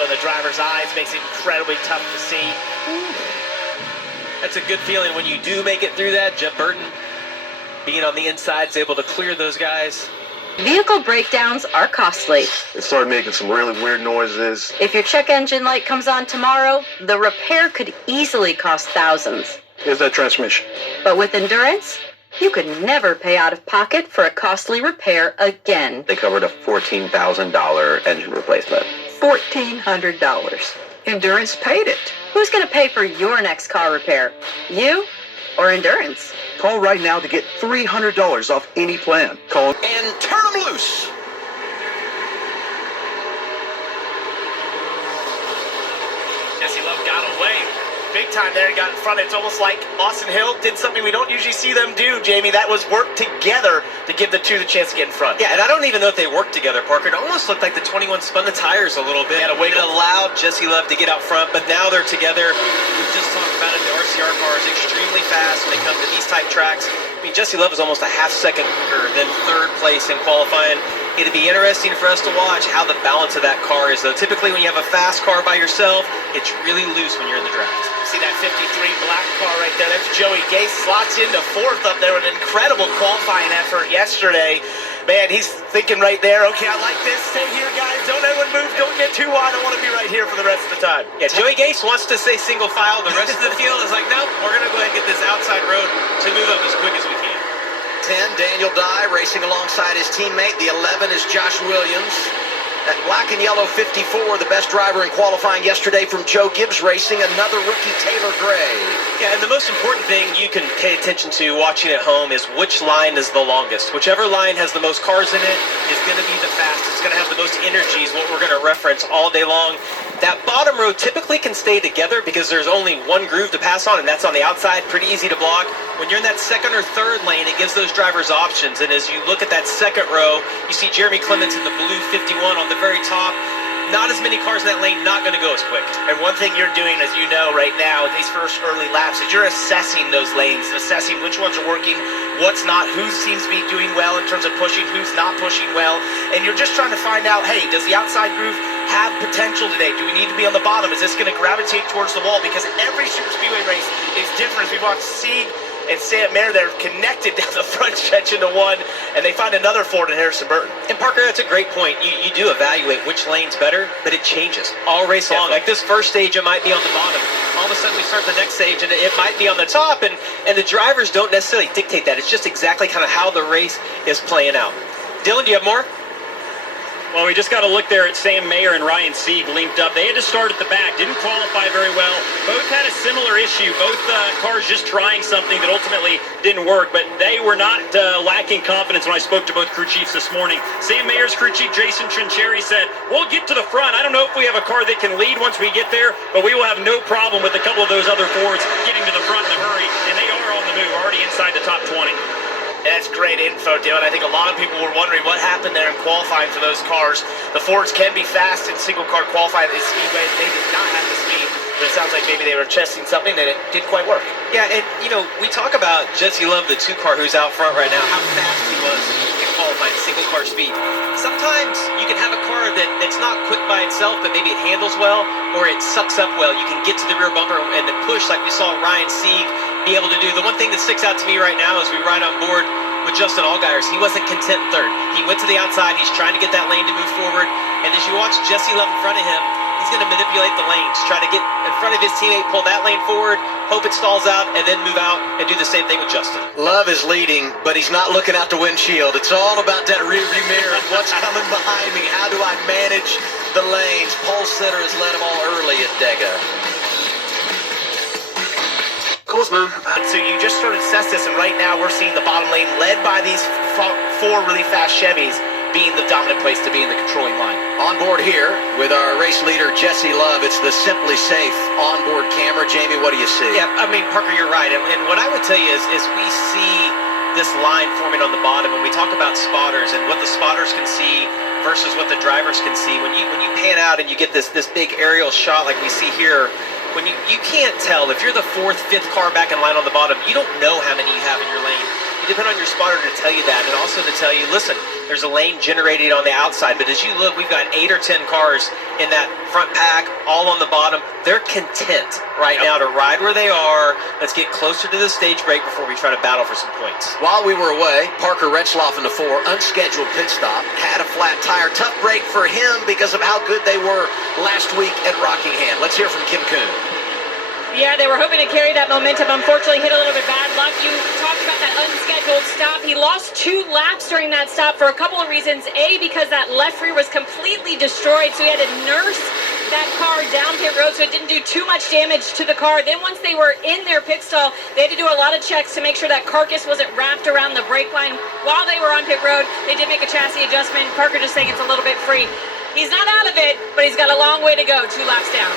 also in the driver's eyes, makes it incredibly tough to see. That's a good feeling when you do make it through that. Jeff Burton, being on the inside, is able to clear those guys. Vehicle breakdowns are costly. It started making some really weird noises. If your check engine light comes on tomorrow, the repair could easily cost thousands. Here's that transmission. But with Endurance, you could never pay out of pocket for a costly repair again. They covered a $14,000 engine replacement. $1,400. Endurance paid it. Who's going to pay for your next car repair? You or Endurance? Call right now to get $300 off any plan. Call and turn them loose. Jesse Love got away big time there and got in front. It's almost like Austin Hill did something we don't usually see them do, Jamie. That was work together to give the two the chance to get in front. Yeah, and I don't even know if they worked together, Parker. It almost looked like the 21 spun the tires a little bit. Yeah, it allowed Jesse Love to get out front, but now they're together. We just talked about it. The RCR car is extremely fast when they come to these type tracks. I mean, Jesse Love is almost a half second quicker than third place in qualifying. It'd be interesting for us to watch how the balance of that car is, though. Typically, when you have a fast car by yourself, it's really loose when you're in the draft. See that 53 black car right there? That's Joey Gase, slots into fourth up there with an incredible qualifying effort yesterday. Man, he's thinking right there, okay, I like this. Stay here, guys. Don't everyone move. Don't get too wide. I want to be right here for the rest of the time. Yeah, Joey Gase wants to say single file. The rest of the field is like, nope, we're going to go ahead and get this outside road to move up as quick as we can. 10, Daniel Dye racing alongside his teammate. The 11 is Josh Williams. That black and yellow 54, the best driver in qualifying yesterday from Joe Gibbs Racing. Another rookie, Taylor Gray. Yeah, and the most important thing you can pay attention to watching at home is which line is the longest. Whichever line has the most cars in it is going to be the fastest. It's going to have the most energy is what we're going to reference all day long. That bottom row typically can stay together because there's only one groove to pass on, and that's on the outside, pretty easy to block. When you're in that second or third lane, it gives those drivers options, and as you look at that second row, you see Jeremy Clements in the blue 51 on the very top. Not as many cars in that lane, not going to go as quick. And one thing you're doing, as you know right now, in these first early laps, is you're assessing those lanes, assessing which ones are working, what's not, who seems to be doing well in terms of pushing, who's not pushing well. And you're just trying to find out, hey, does the outside groove have potential today? Do we need to be on the bottom? Is this going to gravitate towards the wall? Because every super speedway race is different. As we watched Sieg and Sam Mayer, they're connected down the front stretch into one, and they find another Ford in Harrison Burton. And Parker, that's a great point. You do evaluate which lane's better, but it changes all race long. Like this first stage, it might be on the bottom. All of a sudden, we start the next stage, and it might be on the top, and the drivers don't necessarily dictate that. It's just exactly kind of how the race is playing out. Dylan, do you have more? Well, we just got to look there at Sam Mayer and Ryan Sieg linked up. They had to start at the back, didn't qualify very well. Both had a similar issue. Both cars just trying something that ultimately didn't work, but they were not lacking confidence when I spoke to both crew chiefs this morning. Sam Mayer's crew chief, Jason Trincheri, said, we'll get to the front. I don't know if we have a car that can lead once we get there, but we will have no problem with a couple of those other Fords getting to the front in a hurry, and they are on the move, already inside the top 20. That's great info, Dylan. I think a lot of people were wondering what happened there in qualifying for those cars. The Fords can be fast in single-car qualifying at Speedway. They did not have the speed, but it sounds like maybe they were testing something that it didn't quite work. Yeah, and, we talk about Jesse Love, the two-car who's out front right now, how fast he was in qualifying single-car speed. Sometimes you can have a car that's not quick by itself, but maybe it handles well, or it sucks up well. You can get to the rear bumper and the push like we saw Ryan Sieg be able to do. The one thing that sticks out to me right now as we ride on board with Justin Allgaier, he wasn't content third. He went to the outside. He's trying to get that lane to move forward. And as you watch Jesse Love in front of him, he's going to manipulate the lanes, try to get in front of his teammate, pull that lane forward, hope it stalls out, and then move out and do the same thing with Justin. Love is leading, but he's not looking out the windshield. It's all about that rearview mirror. What's coming behind me? How do I manage the lanes? Paul Sitter has led them all early at Dega. So you just sort of assessed this, and right now we're seeing the bottom lane led by these four really fast Chevys being the dominant place to be in the controlling line. On board here with our race leader, Jesse Love. It's the Simply Safe onboard camera. Jamie, what do you see? Yeah, I mean, Parker, you're right. And what I would tell you is we see this line forming on the bottom when we talk about spotters and what the spotters can see versus what the drivers can see. When you pan out and you get this big aerial shot like we see here, when you can't tell if you're the fourth, fifth car back in line on the bottom, you don't know how many you have in your lane. depend on your spotter to tell you that, and also to tell you, listen, there's a lane generated on the outside, but as you look, we've got 8 or 10 cars in that front pack, all on the bottom. They're content right now to ride where they are. Let's get closer to the stage break before we try to battle for some points. While we were away, Parker Retzloff in the 4, unscheduled pit stop, had a flat tire. Tough break for him because of how good they were last week at Rockingham. Let's hear from Kim Kuhn. Yeah, they were hoping to carry that momentum. Unfortunately, hit a little bit bad luck. You talked about that unscheduled stop. He lost 2 laps during that stop for a couple of reasons. A, because that left rear was completely destroyed, so he had to nurse that car down pit road so it didn't do too much damage to the car. Then once they were in their pit stall, they had to do a lot of checks to make sure that carcass wasn't wrapped around the brake line. While they were on pit road, they did make a chassis adjustment. Parker just saying it's a little bit free. He's not out of it, but he's got a long way to go, 2 laps down.